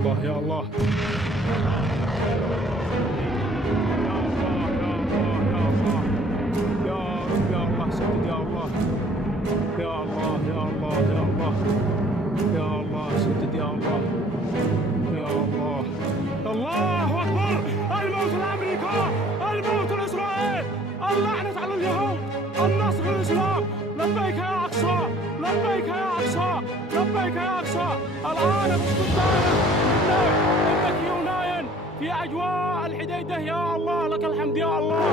الله يا الله. يا رب يا الله سدد يا الله. يا الله يا الله يا الله. يا الله سدد يا الله. يا الله. الله أكبر. الموت لأمريكا، الموت لإسرائيل، اللعنة على اليهود، النصر للإسلام. لبيك يا أقصى، لبيك يا أقصى، لبيك يا أقصى. الآن إنك يوناين في أجواء الحديدة. يا الله لك الحمد يا الله.